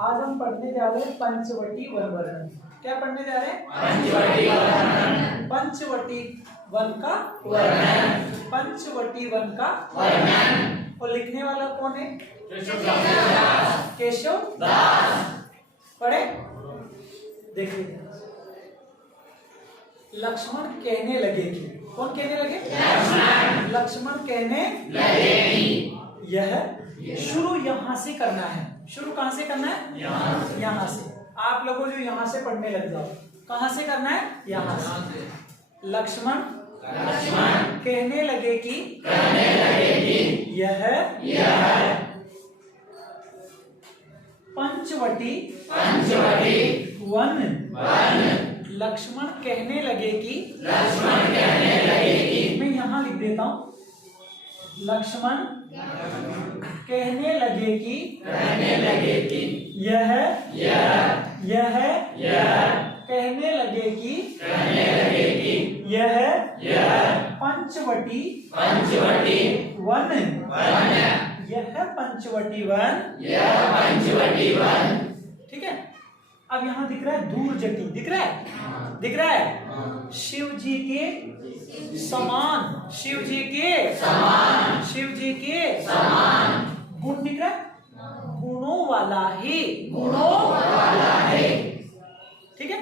आज हम पढ़ने जा रहे हैं पंचवटी वन वर्णन। क्या पढ़ने जा रहे हैं? पंचवटी वर्णन। पंचवटी वन का वर्णन। पंचवटी वन का वर्णन। और लिखने वाला कौन है? केशव दास। पढ़े देखिए, लक्ष्मण कहने लगे कि, कौन कहने लगे? लक्ष्मण कहने लगे कि यह शुरू यहाँ से करना है। शुरू कहाँ से करना है? यहाँ से। आप लोगों जो यहाँ से पढ़ने लग जाओ, कहाँ से करना है? यहाँ से। लक्ष्मण कहने लगे कि यह पंचवटी वन। लक्ष्मण कहने लगे कि मैं यहाँ लिख देता हूँ। लक्ष्मण कहने लगे कि यह कहने लगे कि यह पंचवटी वन। यह पंचवटी वन। ठीक है। अब यहाँ दिख रहा है दूर जटी, दिख रहा है? दिख रहा है शिव जी के समान। शिव जी के समान गुण दिख रहा है, गुणों वाला ही। ठीक है।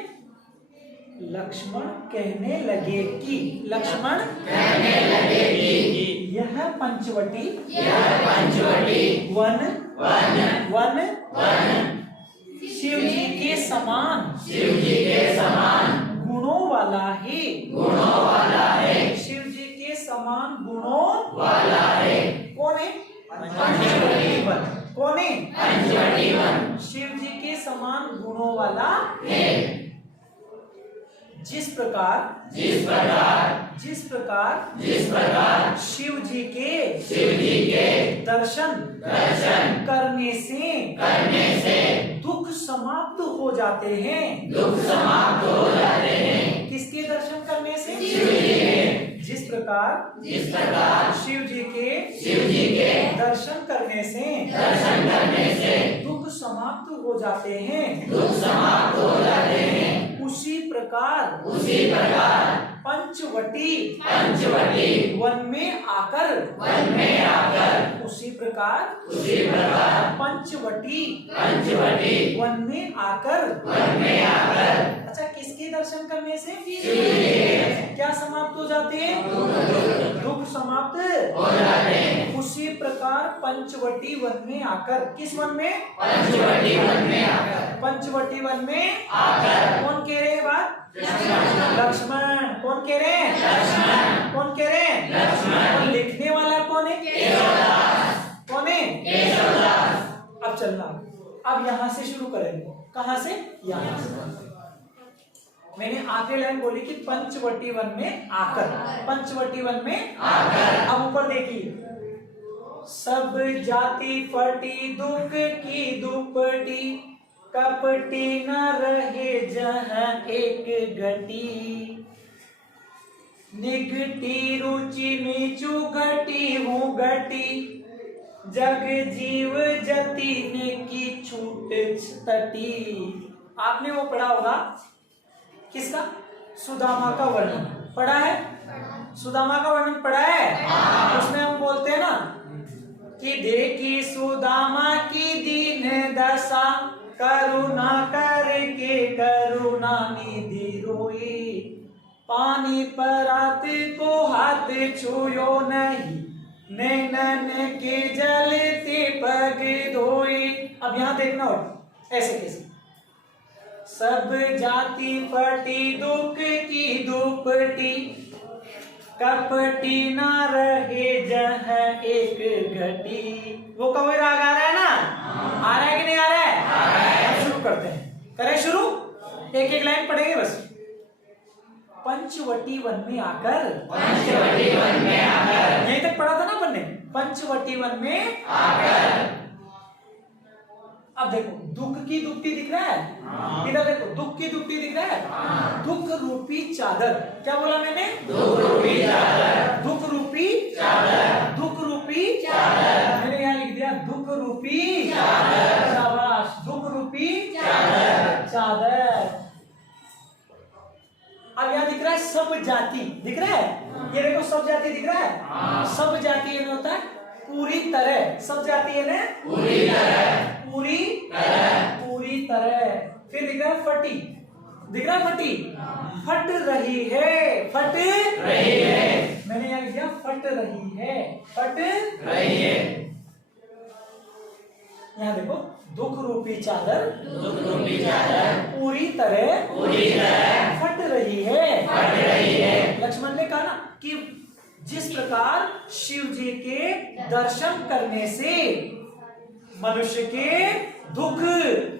लक्ष्मण कहने लगे कि यह पंचवटी वन शिव जी के समान गुणों वाला है। शिव जी के समान गुणों वाला है। कौन है? कौन है? शिव जी के समान गुणों वाला है। जिस प्रकार शिव जी के दर्शन करने से दुख समाप्त हो जाते हैं। किसके दर्शन करने से? जिस प्रकार शिव जी के दर्शन करने से दुख समाप्त हो जाते हैं। उसी प्रकार पंचवटी वन में आकर उसी प्रकार पंचवटी वन में आकर। अच्छा, किसके दर्शन करने से क्या समाप्त हो जाते हैं? दुख समाप्त हो जाते हैं। उसी प्रकार पंचवटी वन में आकर। किस वन में? पंचवटी वन में आकर। कौन कह रहे हैं बात? लक्ष्मण। कौन कह रहे हैं? कौन कह रहे हैं? और लिखने वाला कौन है? कौन है? अब चलना, अब यहाँ से शुरू करेंगे। कहाँ से? यहाँ से। मैंने आखिरी लाइन बोली कि पंचवटी वन में आकर। पंचवटी वन में आकर। अब ऊपर देखिए, सब जाति फटी दुख की दुपटी, कपटी न रहे जहाँ एक घटी, निगटी रुचि में चुगटी हूँ घटी, जग जीव जति ने की छूट तटी। आपने वो पढ़ा होगा, किसका? सुदामा का वर्णन पढ़ा है? सुदामा का वर्णन पढ़ा है? उसमें हम बोलते हैं ना कि देखी सुदामा की दीन दशा, करुणा करके करुणा निधि रोई, पानी परात को हाथ छुयो नहीं, नैनन के जलते पग धोई। अब यहाँ देखना और ऐसे कैसे, सब जाति फटी दुख की दुपटी, कपटी ना रहे जहाँ एक घटी। वो कवि राग आ रहा है ना? आ रहा है कि नहीं आ रहा है? शुरू करते हैं। करें शुरू? एक एक लाइन पढ़ेंगे बस। पंचवटी वन में आकर। यहीं तक पढ़ा था ना अपन ने? पंचवटी वन में आकर। अब देखो, दुख की दुपटी दिख रहा है? इधर देखो, दुख की दुपटी दिख रहा है? दुख रूपी चादर। क्या बोला मैंने? दुख रूपी चादर। दुख रूपी चादर। दुख रूपी चादर। मैंने यहाँ लिख दिया दुख रूपी चादर। शाबाश। दुख रूपी ये देखो सब जातीय दिख रहा है। सब जातीय में होता है पूरी तरह, सब जातीय में पूरी तरह, पूरी तरह, पूरी तरह। फिर दिख रहा है फटी, दिख रहा है फटी, फट रही है, फट रही है, मैंने यहाँ किया फट रही है, फट रही है। यहाँ देखो दुख रूपी चादर, दुख रूपी चादर पूरी तरह फट रही है, फट रही है। लक्ष्मण ने कहा ना कि जिस प्रकार शिव जी के दर्शन करने से मनुष्य के दुख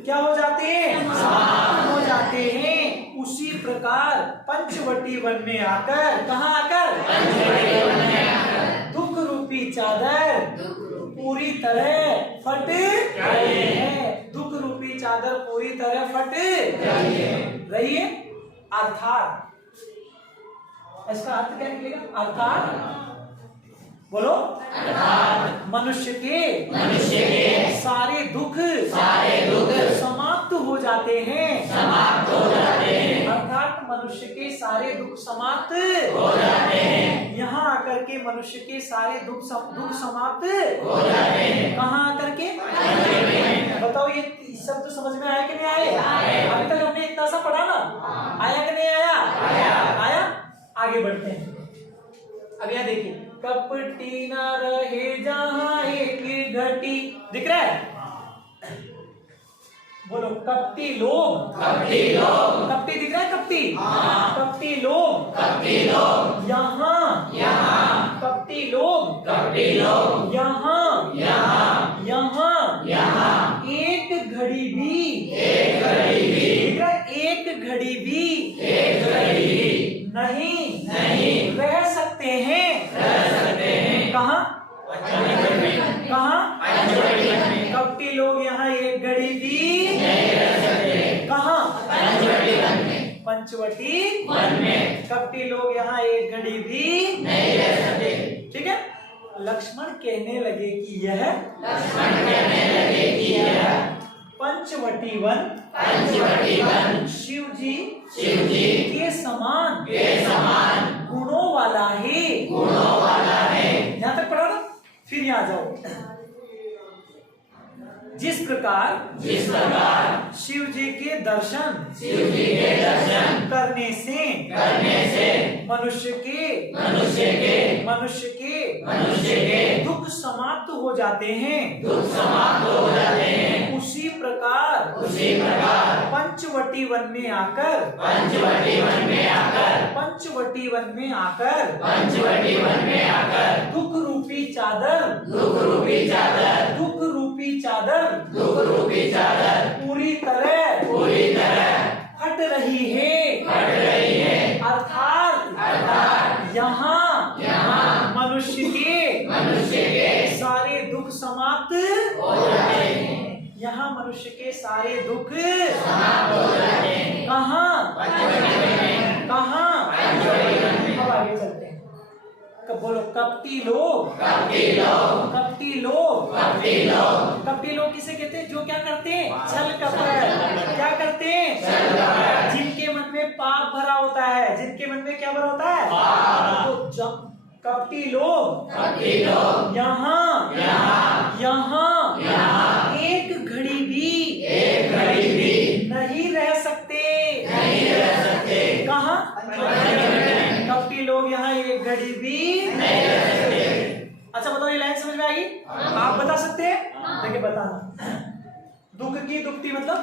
क्या हो जाते हैं, समाप्त हो जाते हैं, उसी प्रकार पंचवटी वन में आकर, कहाँ आकर, पंचवटी वन में आकर दुख रूपी चादर पूरी तरह फट रही है, दुख रूपी चादर पूरी तरह फट रही है। अर्थात इसका अर्थ क्या निकलेगा, अर्थात बोलो, मनुष्य के सारे दुख समाप्त हो जाते हैं, समाप्त हो जाते हैं, अर्थात मनुष्य के सारे दुख समाप्त हो जाते हैं। यहाँ आकर के मनुष्य के सारे दुख समाप्त हो जाते हैं। कहाँ आकर के, बताओ ये शब्द समझ में आया कि नहीं आया? अभी तक हमने इतना सा पढ़ा ना, आया कि नहीं आया? आया। आगे बढ़ते हैं। अब यहाँ देखिए, कपटी न रहे जहाँ एक घटी, दिख रहा है, बोलो कपटी लोग, कपटी लोग, कपटी दिख रहा है, कपटी, कपटी लोग, कपटी लोग यहाँ, यहाँ, कपटी लोग, कपटी लोग यहाँ, यहाँ, यहाँ, यहाँ, एक घड़ी भी, एक घड़ी भी, दिख रहा है, एक घड़ी भी, एक घड़ी भी नहीं नहीं रह सकते हैं, रह सकते हैं। कहाँ, कहाँ, पंचवटी वन में कपटी लोग यहाँ एक घड़ी भी नहीं रह सकते। कहाँ, पंचवटी वन में, पंचवटी वन में कपटी लोग यहाँ एक घड़ी भी नहीं रह सकते। ठीक है। लक्ष्मण कहने लगे कि यह लक्ष्मण कहने लगे कि यह पंचवटी वन, पंचवटी वन शिव जी के समान गुणों वाला है। यहाँ तक पढ़ा ना, फिर यहाँ जाओ। जिस प्रकार शिव जी के दर्शन करने से मनुष्य के दुख समाप्त हो जाते हैं, उसी प्रकार पंचवटी वन में आकर दुख रूपी चादर पूरी तरह फट रही है, अर्थात यहाँ मनुष्य के सारे दुख समाप्त हो जाते हैं। यहाँ मनुष्य के सारे दुख कहाँ, अब आगे चलते हैं। कब बोलो, कपटी लोग किसे कहते हैं? जो क्या करते हैं? छल कपट। क्या करते हैं? जिनके मन में पाप भरा होता है, जिनके मन में क्या भरा होता है? तो जब कपटी लोग यहाँ एक घड़ी भी नहीं रह सकते। कहाँ? कपटी लोग यहाँ एक घड़ी भी नहीं रह सकते। अच्छा बताओ, ये लाइन समझ में आएगी? आप बता सकते हैं? देखिए बताना। दुख की दुखती मतलब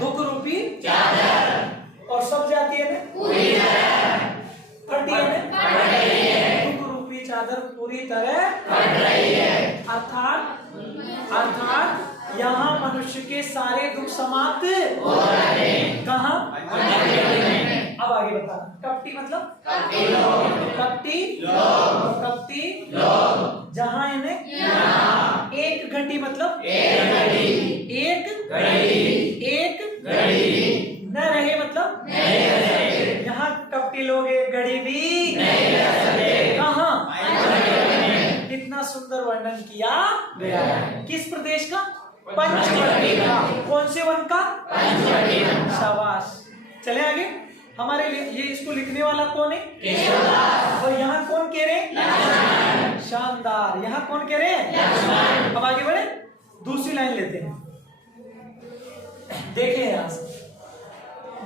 दुख रूपी और सब जाती है फटी है, दुख रूपी चादर पूरी तरह फट रही है, अर्थात यहाँ मनुष्य के सारे दुख समाप्त हो रहे हैं। कहाँ? अब आगे बता। कपटी मतलब कपटी जहाँ इन्हें एक घंटी मतलब एक घड़ी न रहे मतलब यहाँ कपटी लोग एक घड़ी भी कहाँ? कितना सुंदर वर्णन किया गया है। किस प्रदेश का? पंचवटी का। कौन से वन का? शाबाश। चले आगे। हमारे लिए ये इसको लिखने वाला कौन है? केशवदास। और यहाँ कौन कह रहे? लक्ष्मण। शानदार। यहाँ कौन कह रहे? लक्ष्मण। अब आगे बढ़े, दूसरी लाइन लेते हैं। देखिए यहाँ से,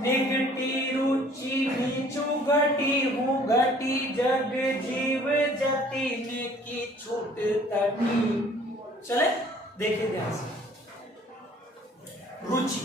निगटी रुचि नीचू घटी हूँ घटी जग जीव जति ने की छूट तटी। चले देखिए ध्यान से, रुचि,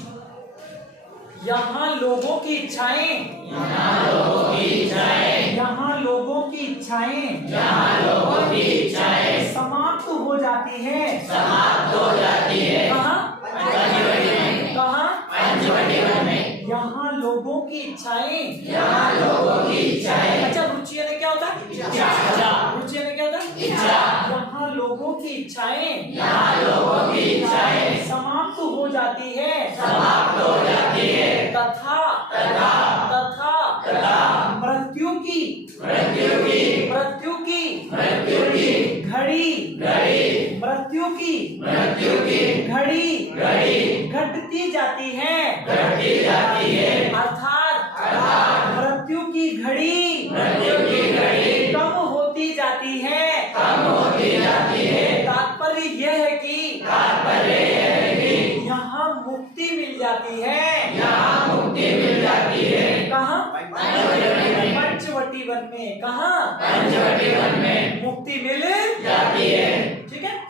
यहाँ लोगों की इच्छाएं, यहाँ लोगों की इच्छाएं, यहाँ लोगों की इच्छाएं, यहाँ लोगों की इच्छाएं समाप्त हो जाती है। समाप्त हो जाती है। कहाँ? पंचवटी में। कहाँ? पंचवटी में। यहाँ लोगों की इच्छाएं, यहाँ लोगों की इच्छाएं। अच्छा, रुचि यानी क्या होता है? इच्छा। रुचि यानी क्या होता है? इच्छा। यहाँ लोगों की इच्छाएं, यहाँ लोगों की इच्छाएं समाप्त हो जाती है। समाप्त हो जाती है। तथा तथा तथा तथा मृत्यु की मृत्यु की मृत्यु की मृत्यु की घड़ी घड़ी मृत्यु की मृत्यु की घड़ी घड़ी घटती जाती है। घटती जाती है। अर्थात अर्थात मृत्यु की घड़ी मृत्यु की घड़ी कम होती जाती है। कम होती जाती है। तात्पर्य यह है कि तात्पर्य यह है कि यहाँ मुक्ति मिल जाती है। यहाँ मुक्ति मिल जाती है। कहाँ? पंचवटी में। पंचवटी वन में। कहाँ? पंचवटी वन में मुक्ति मिल जाती है। ठीक है।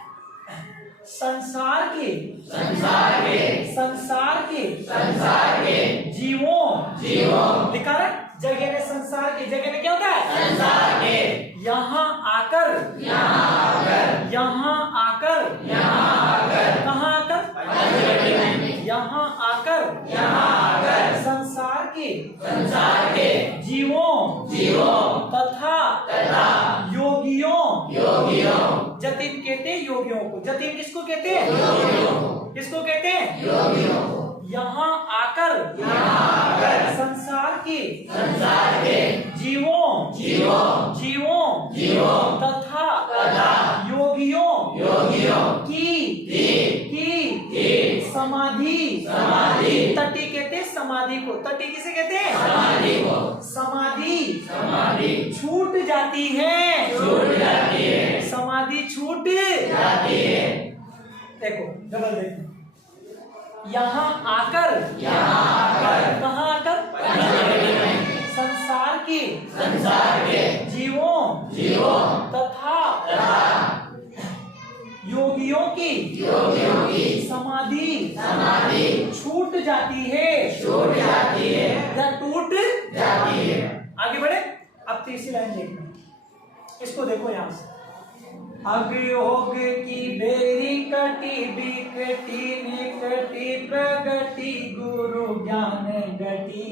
संसार के संसार के संसार के संसार के जीवों जीवों लिखा है जगह ने, संसार की जगह ने क्या होता है? संसार के यहाँ आकर यहाँ आकर यहाँ आकर कहाँ आकर? पंचवटी में। यहाँ आकर यहाँ आकर संसार के संसार के जीवों जीवों तथा तथा योगियों, योगियों जतिन कहते हैं योगियों को। जतिन किसको कहते हैं? योगियों किसको कहते हैं? योगियों को यहाँ आकर संसार के संसार के जीवों जीवों जीवों जीवों तथा तथा योगियों योगियों की समाधि समाधि तटी कहते हैं समाधि को। तटी किसे कहते हैं? समाधि को समाधि समाधि छूट जाती है। छूट जाती है। समाधि छूट जाती है। देखो डबल देखो, यहाँ आकर कहाँ आकर? पंचवटी में। संसार के संसार के जीवों तथा योगियों की समाधि छूट जाती है। छूट जाती है। या टूट जाती है। आगे बढ़े। अब तीसरी लाइन देखना, इसको देखो यहाँ से। अग योग की बेरी कटी बिकटी निकटी प्रगति गुरु ज्ञान गति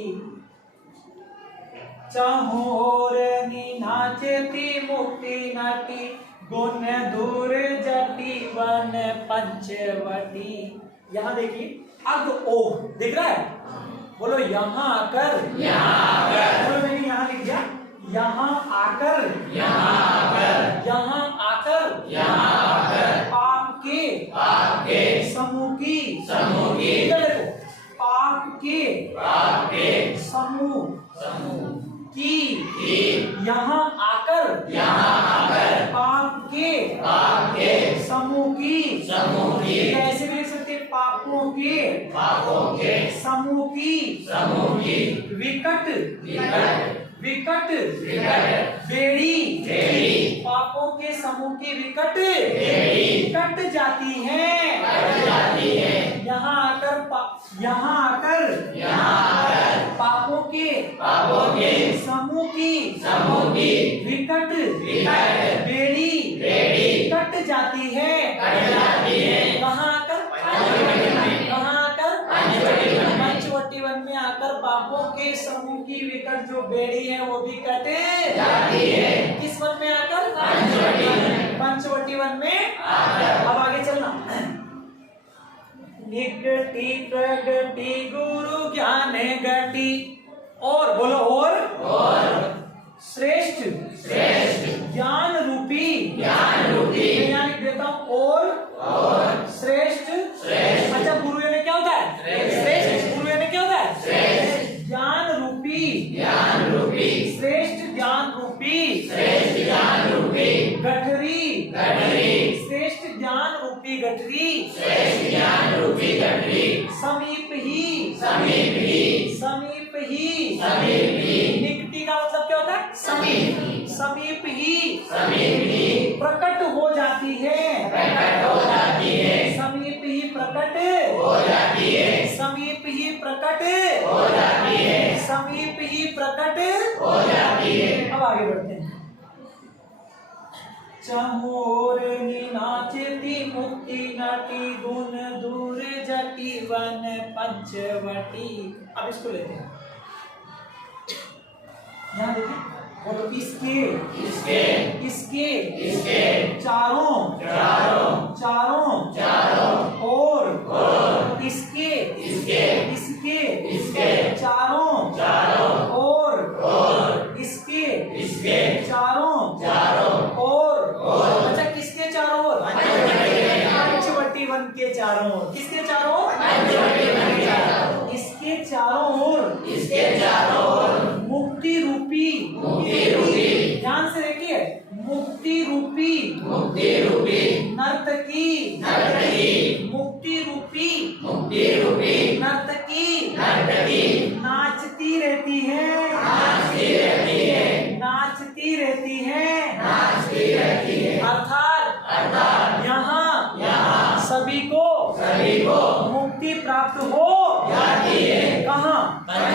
चहोर नाचती मुक्ति नटी गुण दूर जटी वन पंचवटी। यहाँ देखिए, अग ओग दिख रहा है? बोलो यहाँ आकर। बोलो, मैंने यहाँ लिख दिया, यहाँ आकर पाप के समूह की इधर देखो, पाप के समूह की यहाँ आकर पाप के समूह की कैसे देख सकते? पापों के समूह की विकट बेड़ी पापों के समूह की विकट कट जाती है। यहाँ आकर पापों के समूह की विकट बेड़ी कट जाती है। कहाँ आकर? पंचवटी वन में आकर पापों के समूह की विकट जो बेड़ी है वो भी कटे जाती है। किस वन में आकर? पंचवटी वन में। अब आगे चलना। निकटी प्रगति गुरु ज्ञान गति और बोलो और श्रेष्ठ ज्ञान रूपी मैं लिख देता हूँ और श्रेष्ठ। अच्छा, गुरु यानी क्या होता है? श्रेष्ठ। गुरु यानी क्या होता है? ज्ञान रूपी ज्ञान रूपी गठरी समीप ही समीप ही समीप ही समीप ही निकटी का मतलब क्या होता है? समीप समीप ही समीप ही प्रकट हो जाती है। प्रकट हो जाती है समीप ही प्रकट हो जाती है समीप ही प्रकट हो जाती है समीप ही प्रकट हो जाती है। अब आगे बढ़ते हैं। चहोर नाचती मुक्ति नटी गुण दूर जटी वन पंचवटी। अब इसको लेते हैं, यहाँ देखिए बोलो इसके इसके इसके इसके चारों चारों चारों चारों और इसके इसके इसके इसके चारों चारों और इसके इसके चारों चारों और अच्छा किसके चारों ओर? पंचवटी वन के चारों ओर। किसके चारों ओर? पंचवटी वन के चारों इसके चारों ओर इसके चारों ओर मुक्ति रूपी ध्यान से देखिए मुक्ति रूपी नर्तकी मुक्ति रूपी नर्तकी नाचती रहती है नाचती रहती है अर्थात यहाँ सभी को मुक्ति प्राप्त हो जाती है। कहाँ? कहाँ?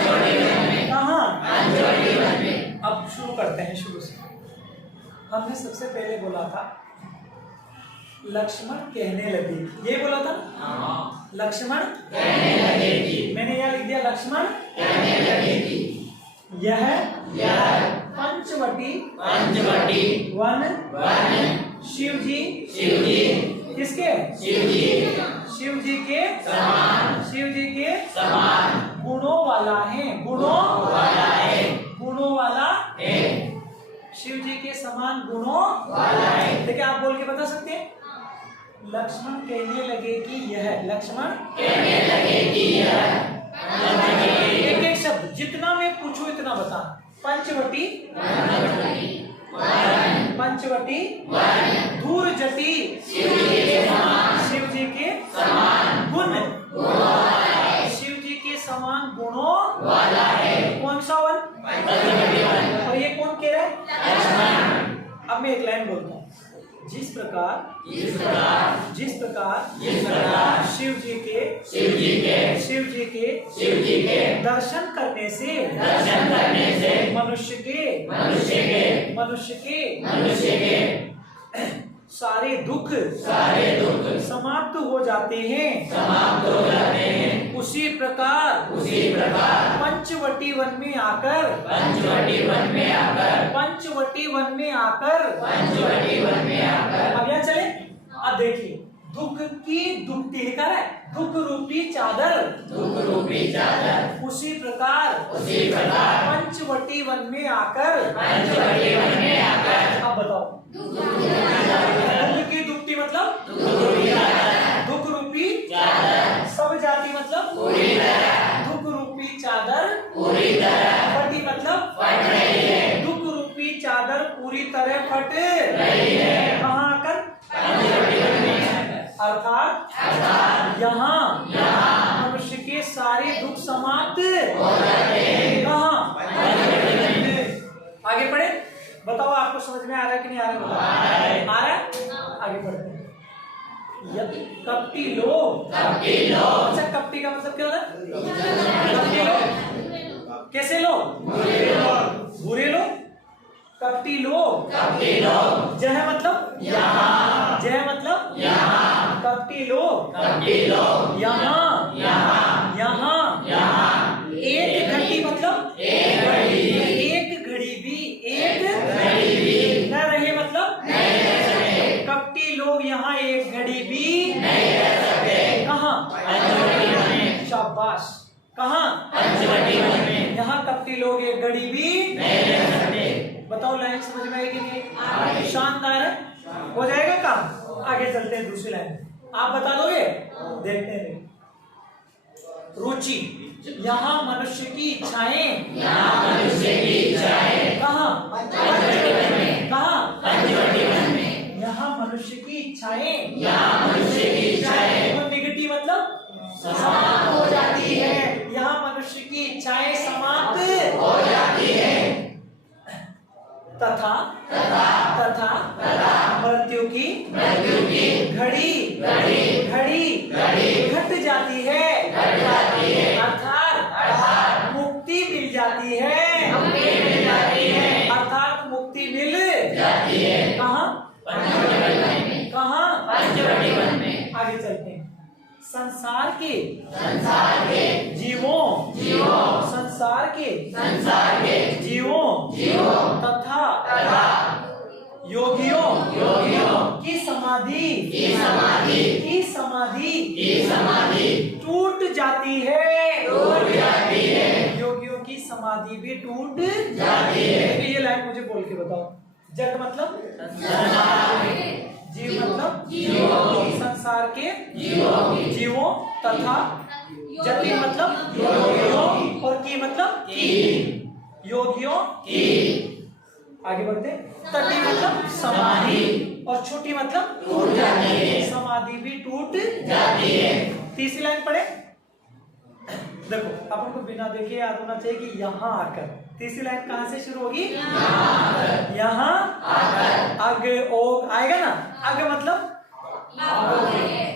में अब शुरू करते हैं शुरू से। हमने सबसे पहले बोला था लक्ष्मण कहने लगे, ये बोला था ना? लक्ष्मण कहने लगे कि मैंने यहाँ लिख दिया लक्ष्मण कहने लगे कि यह पंचवटी वन शिव जी किसके? शिव जी के समान गुणों वाला है। गुणों वाला शिव जी के समान गुणों वाला है। देखिए आप बोल के बता सकते हैं लक्ष्मण कहने लगे कि यह लक्ष्मण कहने लगे कि यह एक एक शब्द जितना मैं पूछूं इतना बता। पंचवटी दूर जटी शिव जी के गुण शिव जी के समान गुणों वाला है। कौन सा वन? और ये कौन कह रहा है? अब मैं एक लाइन बोलता हूँ। जिस प्रकार शिव जी के दर्शन करने से मनुष्य के सारे दुख समाप्त हो जाते हैं। उसी प्रकार पंचवटी वन में आकर अब यहाँ चले। अब देखिए दुख की दुखती लिखा है दुख रूपी चादर उसी प्रकार पंचवटी वन में आकर अब बताओ दुख की दुखती मतलब दुख रूपी सब जाति मतलब दुख रूपी चादर फटी मतलब दुख रूपी चादर पूरी तरह फट कहाँ आकर? अर्थात यहाँ मनुष्य के सारे दुख समाप्त कहाँ? आगे पढ़े बताओ आपको समझ में आ रहा है कि नहीं आ रहा है? आ रहा है? आगे बढ़ते हैं। कपटी लोग अच्छा कपटी का मतलब क्या होता है? कपटी लोग कैसे लोग? बुरे लोग। कपटी लोग जह मतलब कपटी लोग यहाँ एक घड़ी मतलब एक घड़ी भी न रहे मतलब कपटी लोग यहाँ एक घड़ी भी कहाँ? शाबाश। कहाँ? यहाँ कपटी लोग एक घड़ी भी बताओ लाइन समझ में आएगी नहीं? शानदार है, हो जाएगा काम। आगे चलते हैं दूसरी लाइन। आप बता दोगे? देखते हैं। रुचि यहाँ मनुष्य की इच्छाएं कहाँ? यहाँ मनुष्य की इच्छाएं तो निगेटिव तथा तथा मृत्यु की घड़ी घट जाती है अर्थात मुक्ति मिल जाती है अर्थात मुक्ति मिल जाती है। कहाँ आगे चलते हैं। संसार के जीवों संसार के जीवों तथा योगियों की समाधि टूट जाती है योगियों की समाधि भी टूट जाती है। ये लाइन मुझे बोल के बताओ। जग मतलब जीव मतलब संसार के जीवों तथा जति मतलब योगियों और की मतलब योगियों आगे बढ़ते। तटी मतलब समाधि और छोटी मतलब टूट जाती है समाधि भी टूट जाती है। तीसरी लाइन पढ़े। देखो अपन को बिना देखे याद होना चाहिए कि यहाँ आकर। तीसरी लाइन कहाँ से शुरू होगी? यहाँ अग ओग आएगा ना। अग मतलब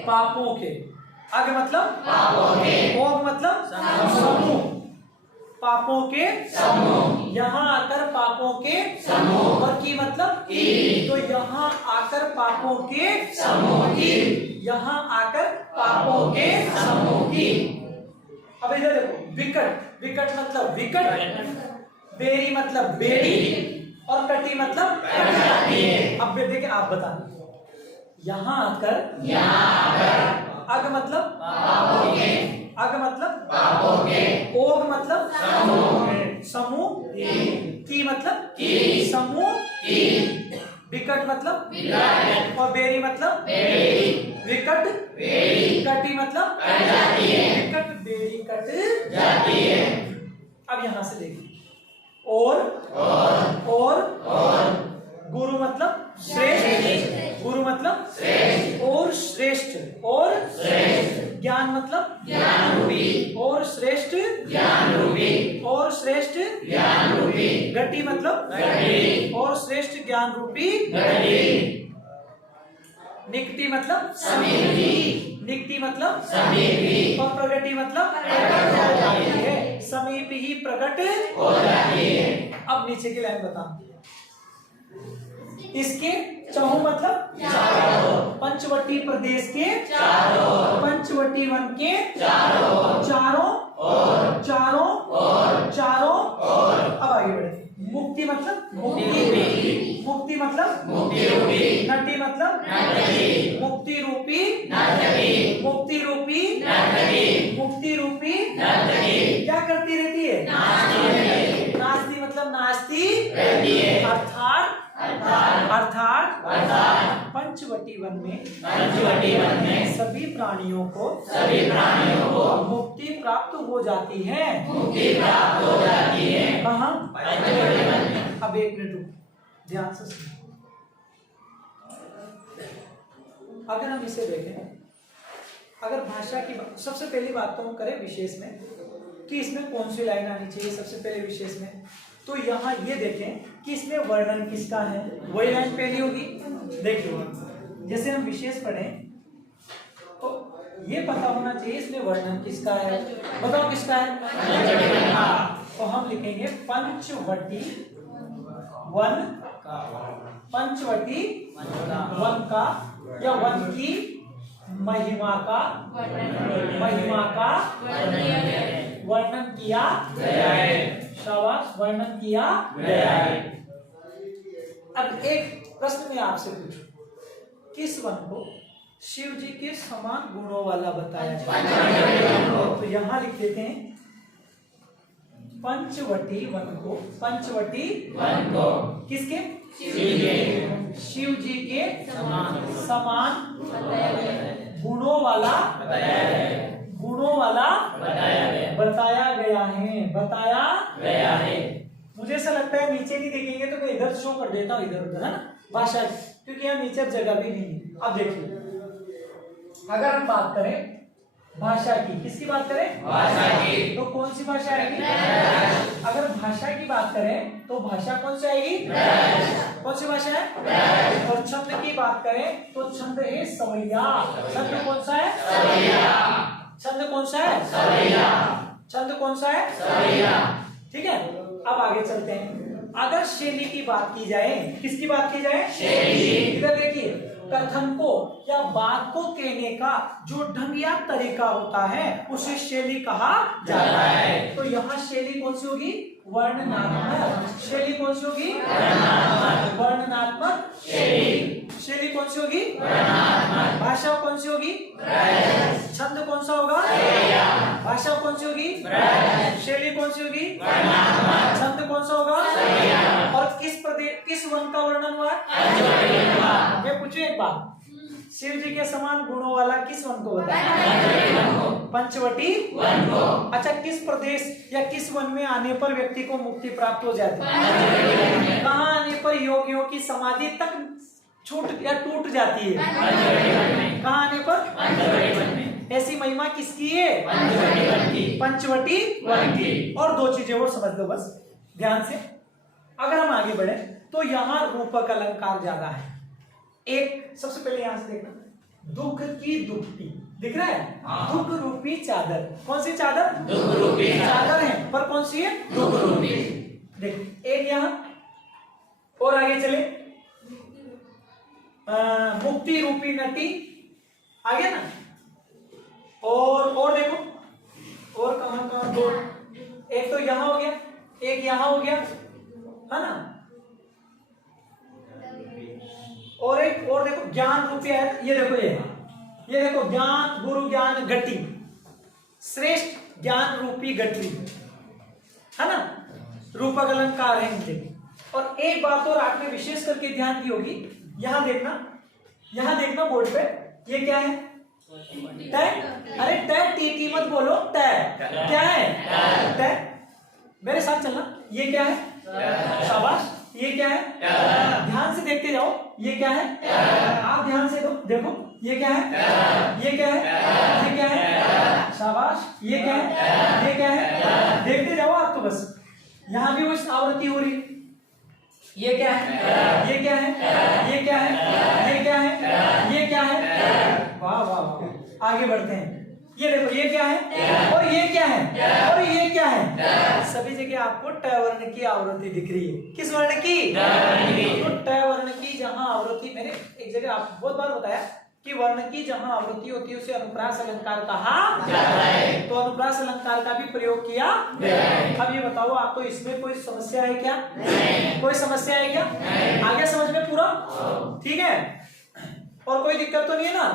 पापों के अग मतलब ओग मतलब समूह पापों के समूह। यहाँ आकर पापों के समूह और की मतलब तो यहाँ आकर पापों के समूह की यहाँ आकर पापों के समूह की। अब इधर देखो विकट मतलब विकट बेरी मतलब बेड़ी और कटी मतलब कट जाती है। अब देखिए आप बता यहाँ आकर अग मतलब ओग मतलब समूह की मतलब समूह विकट मतलब और बेरी मतलब विकट कटी मतलब विकट बेरी कट जाती है। अब यहाँ से देखिए और गुरु मतलब श्रेष्ठ और श्रेष्ठ ज्ञान मतलब और श्रेष्ठ गति मतलब और श्रेष्ठ ज्ञान रूपी निकटी मतलब निकटी मतलब और प्रगति मतलब समीप ही प्रकट हो जाती है। अब नीचे की लाइन बता। इसके चहु मतलब पंचवटी प्रदेश के पंचवटी वन के चारों अब आगे बढ़े। मुक्ति मतलब मुक्ति मतलब नटी मतलब मुक्ति रूपी क्या करती रहती है? नाचती मतलब नाचती अर्थात पंचवटी वन में सभी प्राणियों को मुक्ति प्राप्त हो जाती है। कहाँ? अब एक मिनट रुक ध्यान से सुनो। अगर हम इसे देखें अगर भाषा की सबसे पहली बात तो हम करें विशेष में कि इसमें कौन सी लाइन आनी चाहिए सबसे पहले विशेष में। तो यहाँ ये देखें कि इसमें वर्णन किसका है वही लाइन पहली होगी। देखिए जैसे हम विशेष पढ़ें तो ये पता होना चाहिए इसमें वर्णन किसका है। बताओ किसका है? तो हम लिखेंगे पंचवटी वन का या वन की महिमा का वर्णन किया गया है। शाबाश वर्णन किया गया है। अब एक प्रश्न मैं आपसे पूछूं किस वन को शिव जी के समान गुणों वाला बताया जाए? तो यहाँ लिख देते हैं पंचवटी वन को किसके? शिव जी के समान गुणों वाला बताया गया है। मुझे ऐसा लगता है नीचे नहीं देखेंगे तो मैं इधर शो कर देता हूँ इधर उधर है ना भाषा क्योंकि यहाँ नीचे जगह भी नहीं है। अब देखिए अगर हम बात करें भाषा की। किसकी बात करें? भाषा की। तो कौन सी भाषा आएगी? अगर भाषा की बात करें तो भाषा कौन सी आएगी? कौन सी भाषा है? और छंद की बात करें तो छंद है सवैया। छंद कौन सा है? छंद कौन सा है? छंद कौन सा है? ठीक है, अब आगे चलते हैं। अगर शैली की बात की जाए, किसकी बात की जाए? शैली। इधर देखिए, कथन को या बात को कहने का जो ढंग या तरीका होता है उसे शैली कहा जाता है। तो यहाँ शैली कौन सी होगी? वर्णनात्मक। शैली कौन सी होगी? वर्णनात्मक शैली। शैली कौन सी होगी? भाषा कौन सी होगी? छंद कौन सा होगा? भाषा कौन सी होगी? शैली कौन सी होगी? छंद कौन सा होगा? और किस वन का वर्णन हुआ है? मैं पूछूं एक बात, शिव जी के समान गुणों वाला किस वन को होता है? पंचवटी वन को। अच्छा, किस प्रदेश या किस वन में आने पर व्यक्ति को मुक्ति प्राप्त हो जाती है? कहाँ आने पर योगियों की समाधि तक छूट या टूट जाती है? कहाँ आने पर? ऐसी महिमा किसकी है? पंचवटी वन की। और दो चीजें और समझ लो बस ध्यान से। अगर हम आगे बढ़े तो यहाँ रूपक अलंकार ज्यादा है। एक सबसे पहले यहां से देखना, दुख की दुपटी दिख रहा है? दुख रूपी चादर। कौन सी चादर? दुख रूपी चादर है, पर कौन सी है? दुख रूपी। देख, एक यहां और आगे चले, मुक्ति रूपी नटी आ गया ना। और देखो, और कहां दो, एक तो यहां हो गया, एक यहां हो गया, है ना। और एक और देखो, ज्ञान रूपी है, ये देखो, ये देखो, ज्ञान गुरु ज्ञान गति, श्रेष्ठ ज्ञान रूपी गति, है ना। रूपक अलंकार है इनके। और एक बात और आपने विशेष करके ध्यान दी होगी, यहां देखना बोर्ड पे, ये क्या है? टैग। अरे टैग टी मत बोलो, टैग क्या है? टैग। मेरे साथ चलना, ये क्या है? शाबाश। ये क्या है? ध्यान से देखते जाओ, ये क्या है? आप ध्यान से देखो, ये क्या है? ये क्या है? ये क्या है? शाबाश। ये क्या है? ये क्या है? देखते जाओ आप तो बस। यहाँ भी बस आवृत्ति हो रही। ये क्या है? ये क्या है? ये क्या है? ये क्या है? ये क्या है? वाह वाह वाह। आगे बढ़ते हैं, ये देखो, ये क्या है? और ये क्या है? और ये क्या है? सभी जगह आपको ट वर्ण की आवृत्ति दिख रही है। किस वर्ण की? तो ट वर्ण की जहां आवृत्ति, मैंने एक जगह आप बहुत बार बताया कि वर्ण की जहां आवृत्ति होती है उसे अनुप्रास अलंकार कहा जाता है। तो अनुप्रास अलंकार का भी प्रयोग किया। अब ये बताओ, आपको इसमें कोई समस्या है क्या? कोई समस्या है क्या? आगे समझ में पूरा ठीक है? और कोई दिक्कत तो नहीं है ना?